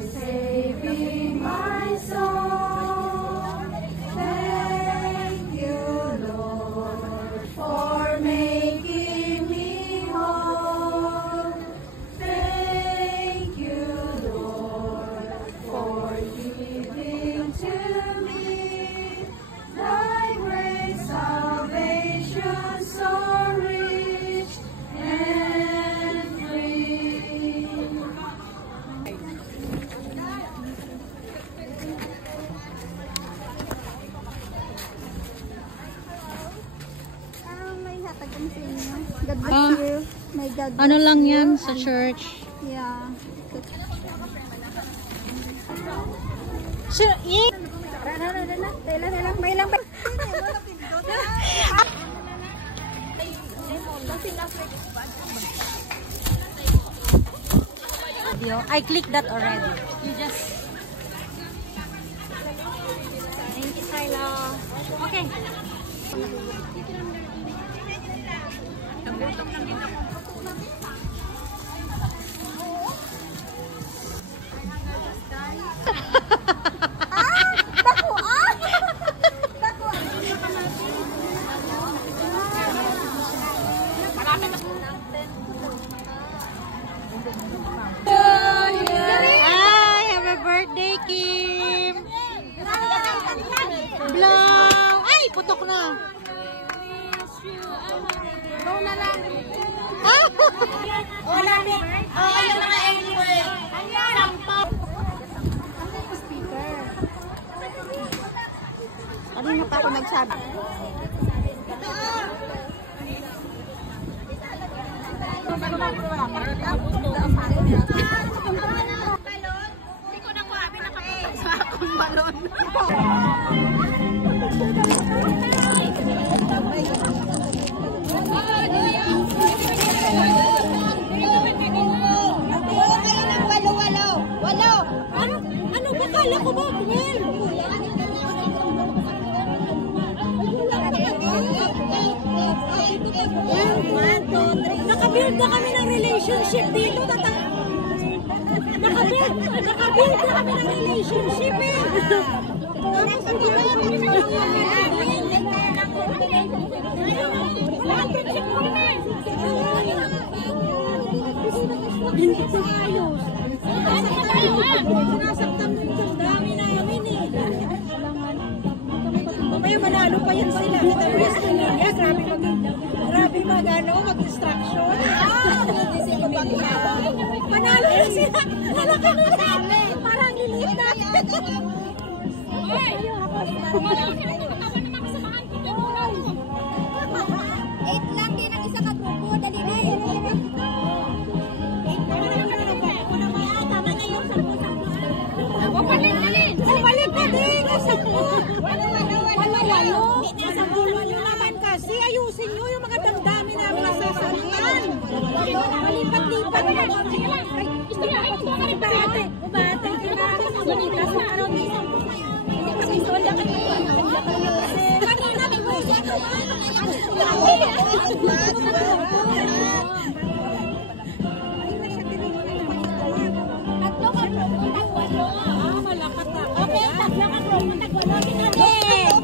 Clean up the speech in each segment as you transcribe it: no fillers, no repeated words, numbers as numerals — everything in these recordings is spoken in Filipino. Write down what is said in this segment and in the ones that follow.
saving my soul. Thank you, Lord, for making me whole. Thank you, Lord, for giving to me thy great salvation so rich and free. May hatag kami sa inyo. God bless you. May God bless Ano lang you. yan sa church? Yeah. Sir, May lang. I clicked that already. You just... Thank you, Silo. Okay. Hi, happy birthday, Kim! Blow! Ay, putok na! Go na lang. Wala din. Ayun na nga anyway. Speaker. Kanina pa ako nagsabi. Hindi ko na kuhabi nakapunta sa akong balon. Ano ba kala ko ba? Well. Nakabuild na kami ng relationship dito. Nakabuild na kami ng relationship eh. Hindi ko ayos. Sinasaktan mo yung dami namin eh. Mamaya manalo pa yan sila. Grabe mag-distraction. Manalo na sila. Nalaki na namin. Parang niliit natin. Eight lang din ang isa katrupo. Dali na yun. Balik na din! Walo. Sa bulo nyo naman kasi. Ayusin nyo yung mga damdamin namin na sasabihan. Malipat-lipat na. Ubate. Kasi araw niya. Kasi sola ka nyo. Kanina may buhay ko.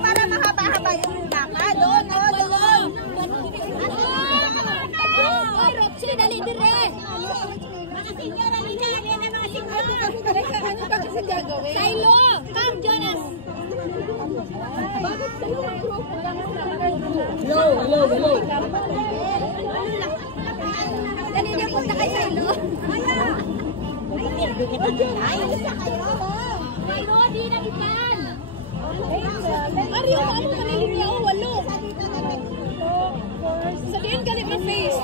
Para mahaba-haba yung lakad. Doon. Roxy, dali dire. Ano ba kasi gagawin? Silo! Come, Jonas! Hello. Dali niyo punta kay Silo. Ay, isa kayo. Silo, di na ipan. Ariyo, ano malilim niya? Walo. Sa diyan galit na face.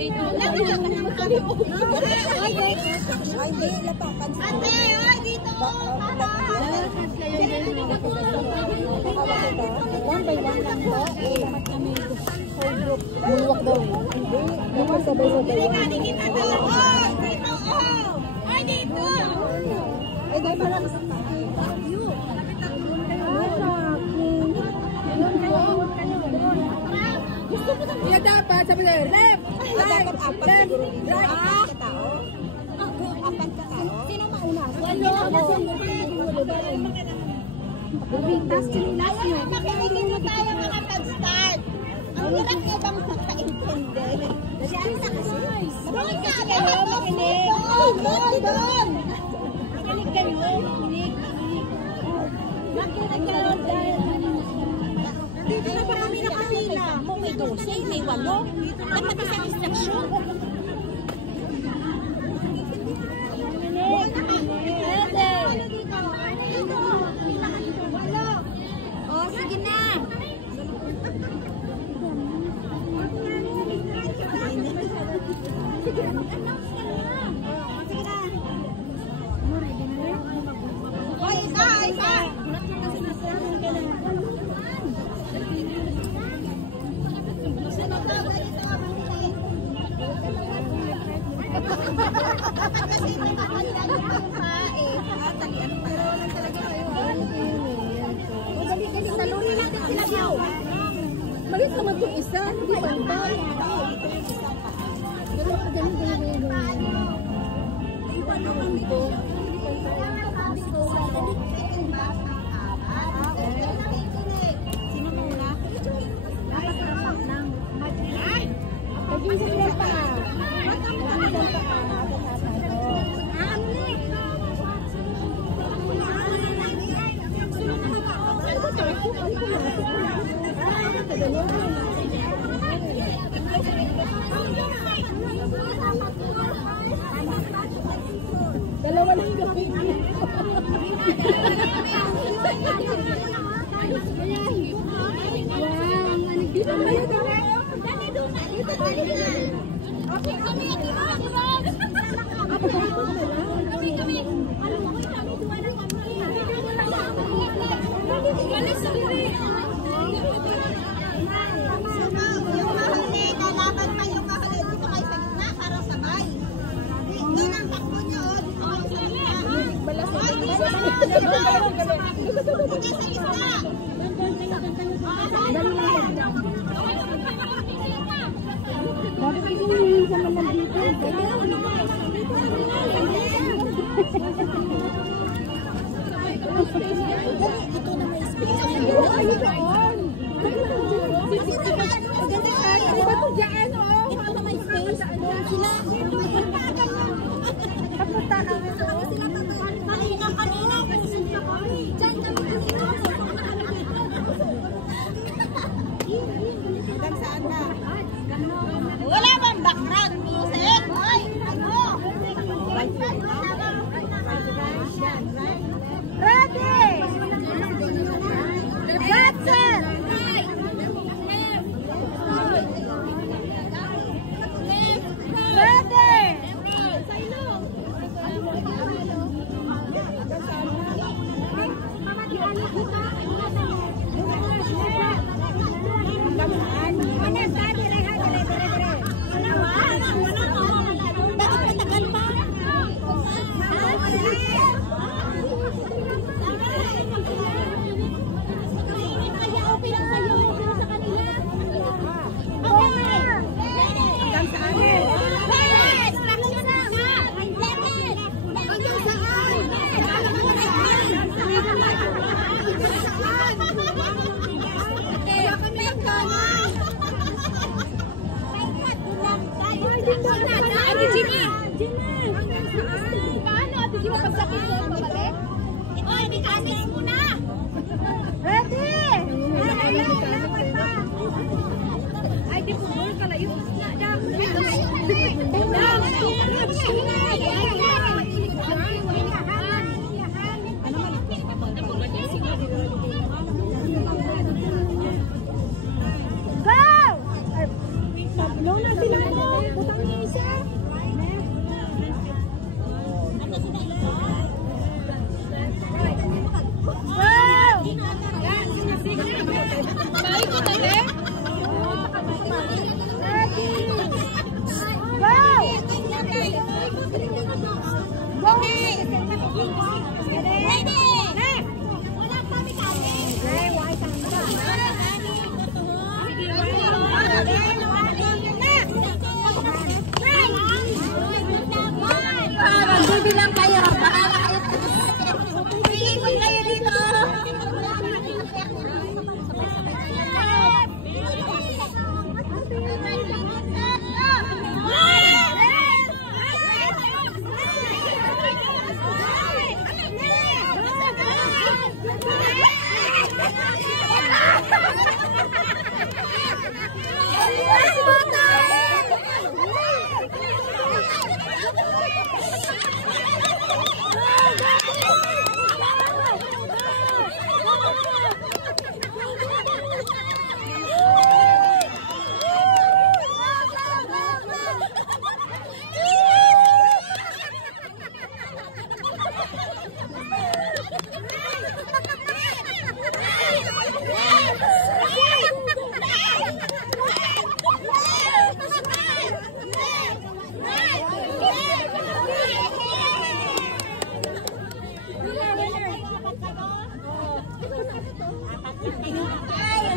Ate, oy, dito. One by one lang po. Lahat kami whole group. Moonwalk daw. Hindi. Dapat sabay-sabay. Kita tayo. Oy, dito. Oy, dito. Ay, dahil parang sa view. Gusto mo sabi dapat sabi na left. Dapat apat siguro. Right. Apat ka tao. Sino mauna? Makiligin mo tayo mga pag-start. Ang hirap ibang makaintindi. Doon ka, makinig. Doon. Makinig kayo. Makinig kayo dahil dito na parami na kapila. May 12, may 8. Dapat isang instruction. Oh, sige na. Oy, isa. Kasi nakakalian yung pagkain. Talian pa. Pero lang talaga kayo. Dali, saluhin natin sila daw. Malit naman itong isa, hindi bantay. Pero ganun. Iwan naman ito. Sino muna? Dapat rampak lang. Pag-isa sila pa. Dalawa lang gawin. Dito kayo daw. Okay, kami. Yung mahuli, lalaban pa yung mahuli. Dito kayo sa gitna para sabay. Doon ang takbo nyo. Dito kayo sa gitna. Sige sa gitna. Bakit hindi sa naman dito? Ito na may space. Ayun doon. Maganda tayo. Di ba ito dyan, oh? Ito na may space. Sila. Kapunta kami doon. Kanina. Diyan kami kanina. Saan na? Wala bang background music? Hoy, ano? Ready! That's it! Ready! Bakit matagal pa? Tabi lang kayo. Bahala kayo. Iikot kayo dito.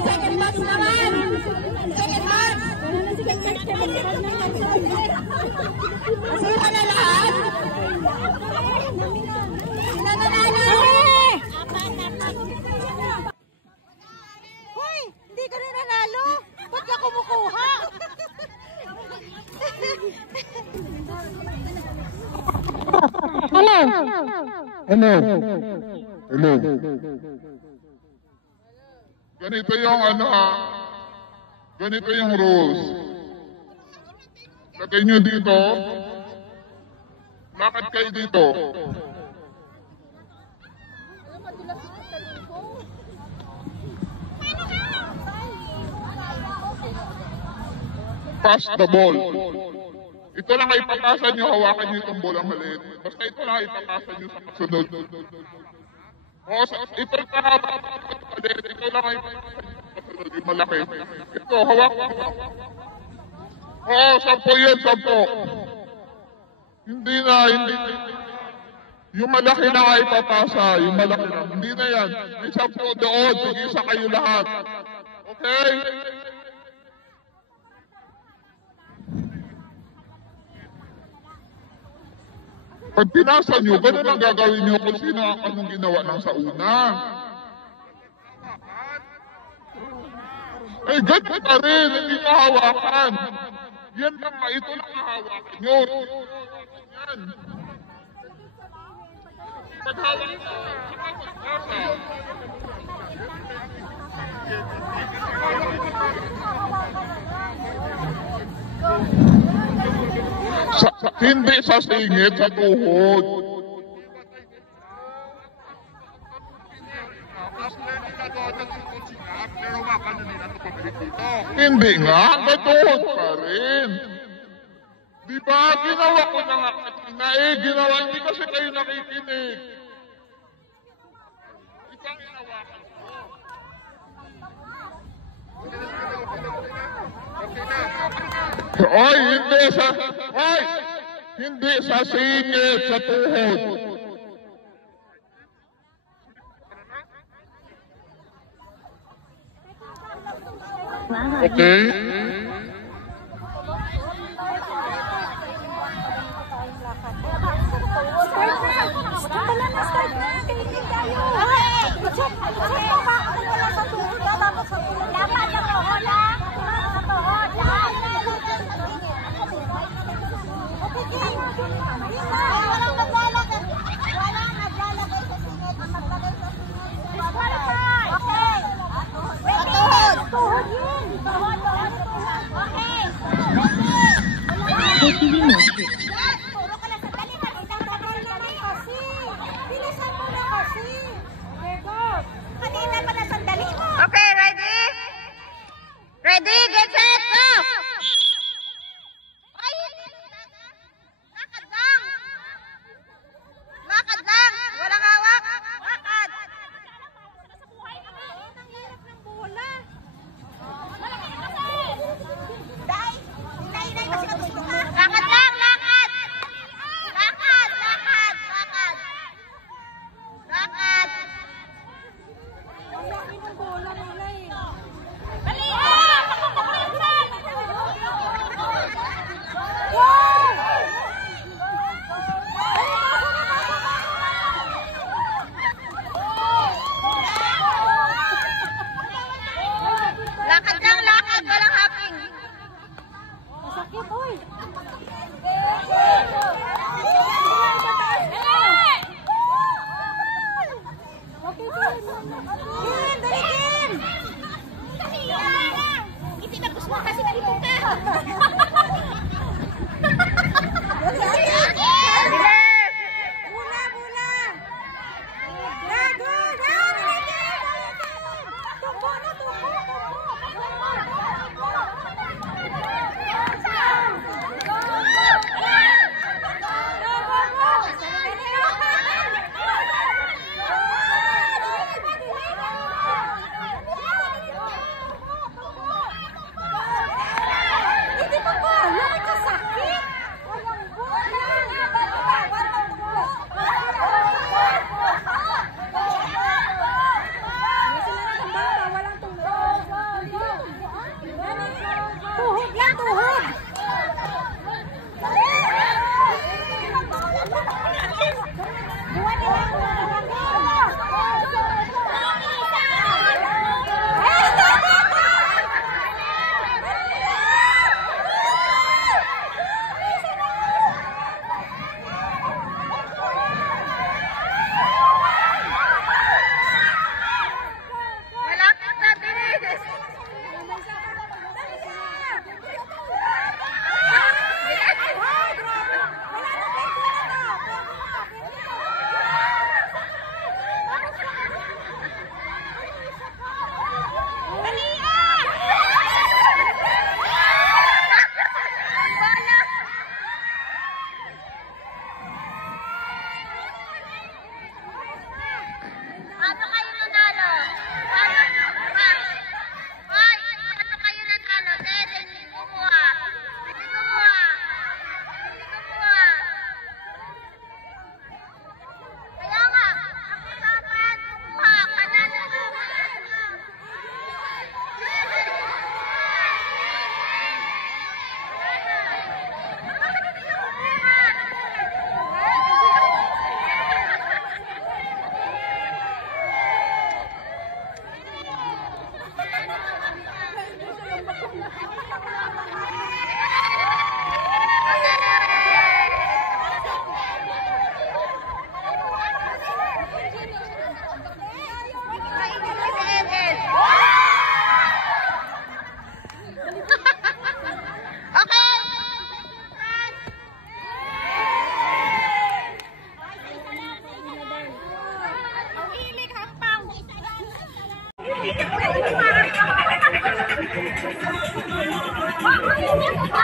Second box naman! Second box! Masira na lahat? Sila nanalo! Hoy, hindi ka rin nanalo. Ba't ka kumukuha? Hello. Ganito yung ganito yung rules. Lagay nyo dito. Lakad kayo dito. Pass the ball. Ito lang ay ipapasa nyo, hawakan nyo itong bola maliit. Basta ito lang ay ipapasa nyo sa kasunod. O, ito yung kahaba maliit. Ito lang ay ipapasa nyo sa kasunod, yung malaki. Ito, hawakan. O, 10 yun, 10. Hindi na. Yung malaki na ay ipapasa, yung malaki na. Hindi na yan. May 10 doon, sige sa kayo lahat. Okay? Pag pinasa nyo, ganun ang gagawin nyo kung sino anong ginawa ng sa una. Eh, ganun pa rin, hindi ka hawakan. Yan lang, ito lang hawakan nyo. Yan. Pag hawakan nyo, saka pagpasa. Hindi sa singit, sa tuhod. Hindi nga, may tuhod pa rin. Di ba, ginawa ko na nga kanina ginawa, hindi kasi kayo nakikinig. Isang ginawa ko. Oy, hindi sa singit, sa tuhod. Okay?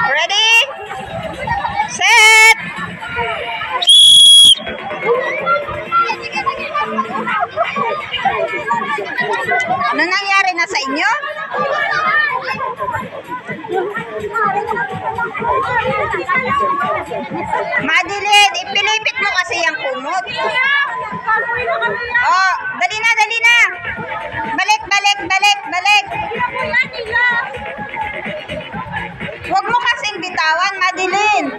Ready? Set! Ano nangyari na sa inyo? Madeline, ipilipit mo kasi yung kumot. Oh, dali na, dali na. Balik, balik, balik, balik. Huwag mo kasing bitawan, Madeline.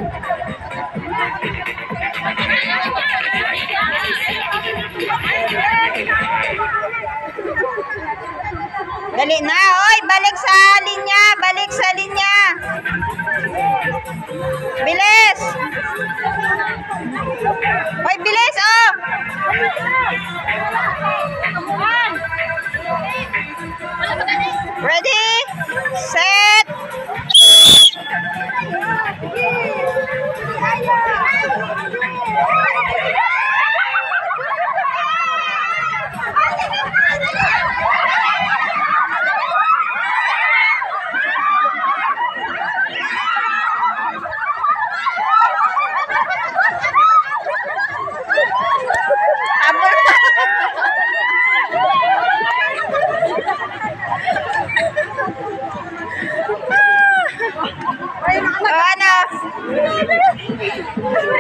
Dali na, oy, balik sa linya, balik sa linya. Bilis. Oy, bilis, oh. Ready? Set.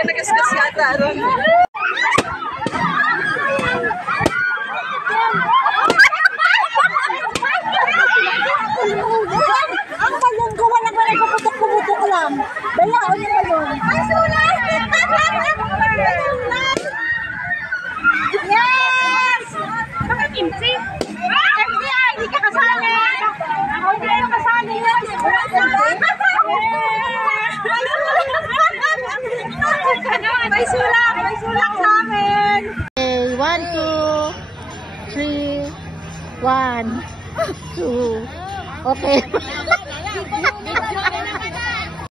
Nagasgas yata. Ang balong gawa na ba nagpuputok-puputok lang? Daya, o yung balong. Ay, sulat! Yes! Bakit kimchi? FBI, hindi ka kasali! Hindi ka kasali yun! May sulak sa amin! Okay, 1, 2, 3, 1, 2. Okay.